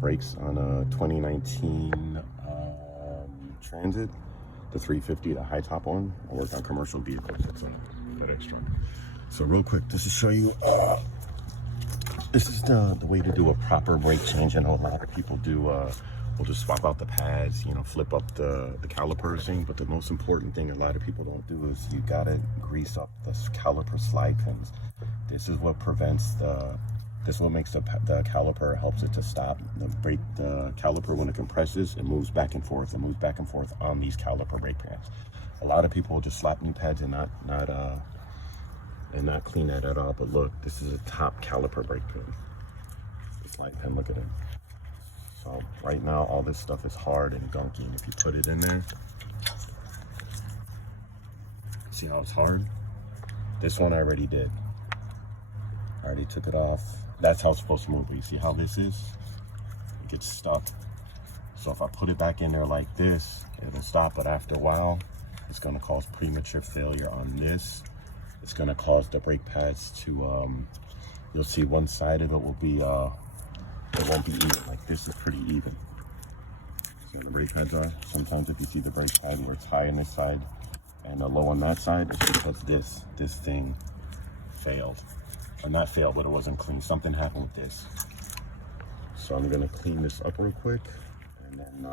brakes on a 2019 Transit, the 350, the high top one. I work on commercial vehicles, that's that extra. So real quick, just to show you, this is the way to do a proper brake change. I know a lot of people do, will just swap out the pads, you know, flip up the calipers thing, but the most important thing a lot of people don't do is you gotta grease up the caliper slide pins. This is what prevents this is what makes the caliper, helps it to stop the caliper when it compresses. It moves back and forth. It moves back and forth on these caliper brake pads. A lot of people will just slap new pads and not clean that at all. But look, this is a top caliper brake pin. The slide pin, look at it. So right now, all this stuff is hard and gunky. And if you put it in there, see how it's hard? This one I already did. I already took it off. That's how it's supposed to move. But you see how this is? It gets stuck. So if I put it back in there like this, it'll stop. But after a while, it's going to cause premature failure on this. It's going to cause the brake pads to, you'll see one side of it will be, it won't be even. Like this is pretty even. See where the brake pads are? Sometimes if you see the brake pad where it's high on this side and low on that side, it's because this thing failed. Or not failed, but it wasn't clean. Something happened with this. So I'm gonna clean this up real quick, and then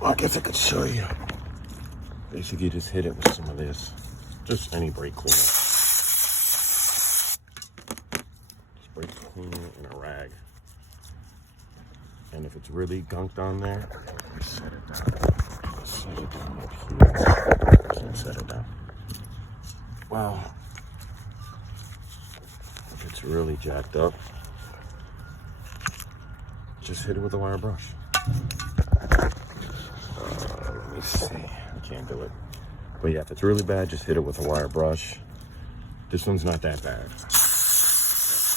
I guess I could show you. Basically, just hit it with some of this, just any brake cleaner. Just brake cleaner and a rag. And if it's really gunked on there, set it down. Set it down up here. Can't set it down. Wow. If it's really jacked up, just hit it with a wire brush. Let me see. I can't do it. But yeah, if it's really bad, just hit it with a wire brush. This one's not that bad. I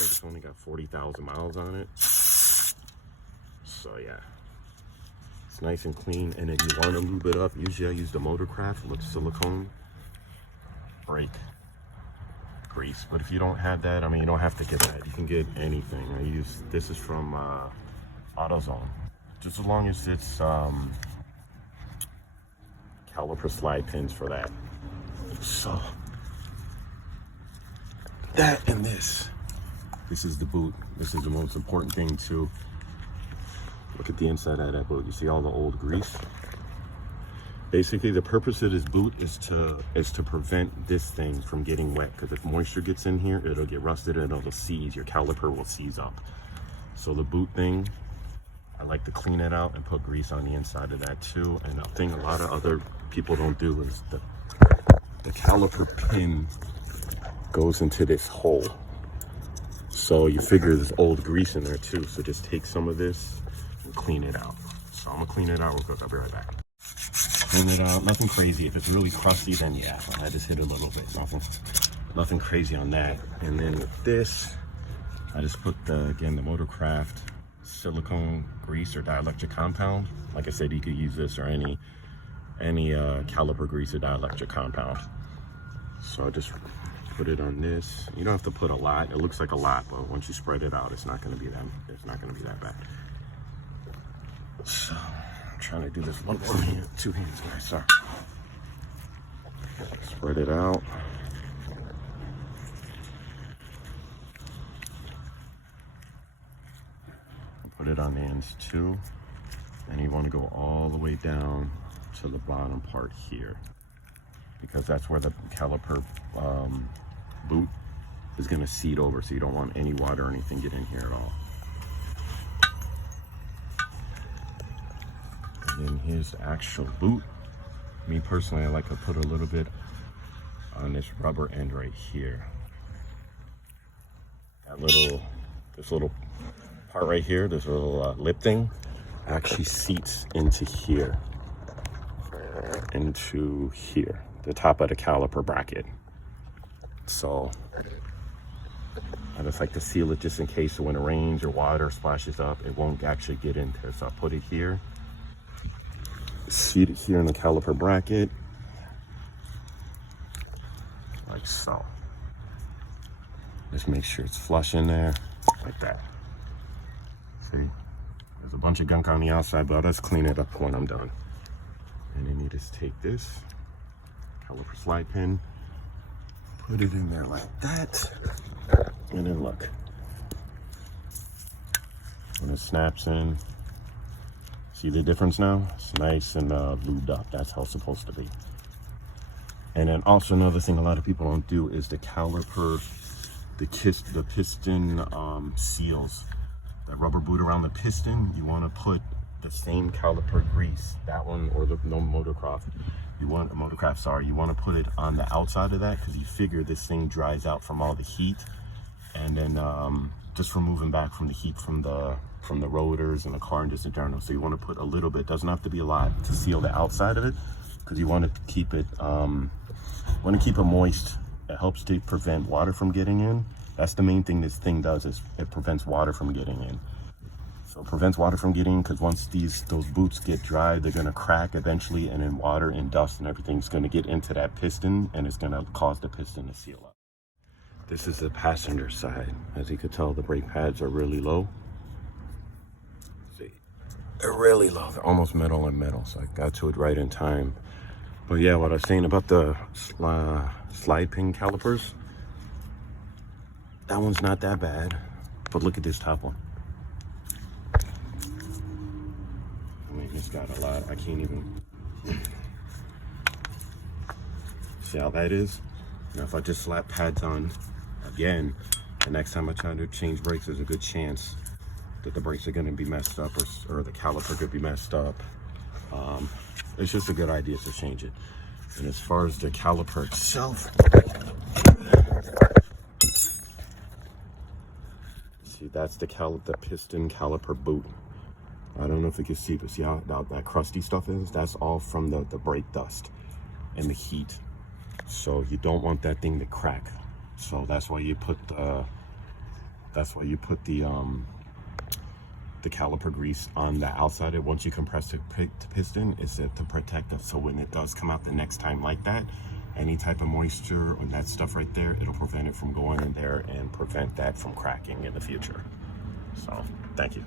think it's only got 40,000 miles on it. So yeah, it's nice and clean. And if you want to lube it up, usually I use the Motorcraft with silicone brake grease. But if you don't have that, I mean, you don't have to get that. You can get anything. This is from AutoZone. Just as long as it's caliper slide pins for that. So that and this is the boot. This is the most important thing too. Look at the inside of that boot. You see all the old grease? Basically, the purpose of this boot is to prevent this thing from getting wet, because if moisture gets in here, it'll get rusted and it'll seize. Your caliper will seize up. So the boot thing, I like to clean it out and put grease on the inside of that too. And the thing a lot of other people don't do is the caliper pin goes into this hole. So you figure there's old grease in there too. So just take some of this and clean it out. So I'm gonna clean it out real quick. I'll be right back. Clean it out, nothing crazy. If it's really crusty, then yeah, I just hit it a little bit. Nothing crazy on that. And then with this, I just put the Motorcraft silicone grease or dielectric compound. Like I said, you could use this or any caliper grease or dielectric compound. So I just put it on this. You don't have to put a lot. It looks like a lot, but once you spread it out, it's not going to be that bad. So I'm trying to do this one more hand, two hands, guys. Sorry. Spread it out. Put it on the ends too. And you want to go all the way down to the bottom part here, because that's where the caliper boot is going to seat over, so you don't want any water or anything get in here at all. And then here's the actual boot. Me personally, I like to put a little bit on this rubber end right here. This little part right here, this little lip thing actually seats into here, the top of the caliper bracket. So I just like to seal it just in case when it rains or water splashes up, it won't actually get in there. So I put it here, seat it here in the caliper bracket, like so. Just make sure it's flush in there, like that. See, there's a bunch of gunk on the outside, but let's clean it up when I'm done. And then you just take this caliper slide pin, put it in there like that, and then look. When it snaps in, see the difference now? It's nice and lubed up. That's how it's supposed to be. And then also another thing a lot of people don't do is the caliper, the piston seals. That rubber boot around the piston, you want to put the same caliper grease, that one, or the motocraft. You want a motocraft, sorry. You want to put it on the outside of that because you figure this thing dries out from all the heat, and then just from moving back from the heat from the rotors and the car and just in general. So you want to put a little bit, doesn't have to be a lot, to seal the outside of it because you want to keep it moist. It helps to prevent water from getting in. That's the main thing this thing does, is it prevents water from getting in. So it prevents water from getting in because once those boots get dry, they're going to crack eventually, and then water and dust and everything's going to get into that piston, and it's going to cause the piston to seal up. This is the passenger side. As you can tell, the brake pads are really low. See, they're really low. They're almost metal on metal, so I got to it right in time. But yeah, what I was saying about the slide pin calipers, that one's not that bad. But look at this top one. I mean, it's got a lot. I can't even see how that is. Now, if I just slap pads on again, the next time I try to change brakes, there's a good chance that the brakes are going to be messed up, or the caliper could be messed up. It's just a good idea to change it. And as far as the caliper itself, see, that's the piston caliper boot. I don't know if you can see, but see how that crusty stuff is? That's all from the brake dust and the heat. So you don't want that thing to crack. So that's why you put the caliper grease on the outside of it. Once you compress the piston, it's to protect it. So when it does come out the next time like that, any type of moisture or that stuff right there, it'll prevent it from going in there and prevent that from cracking in the future. So thank you.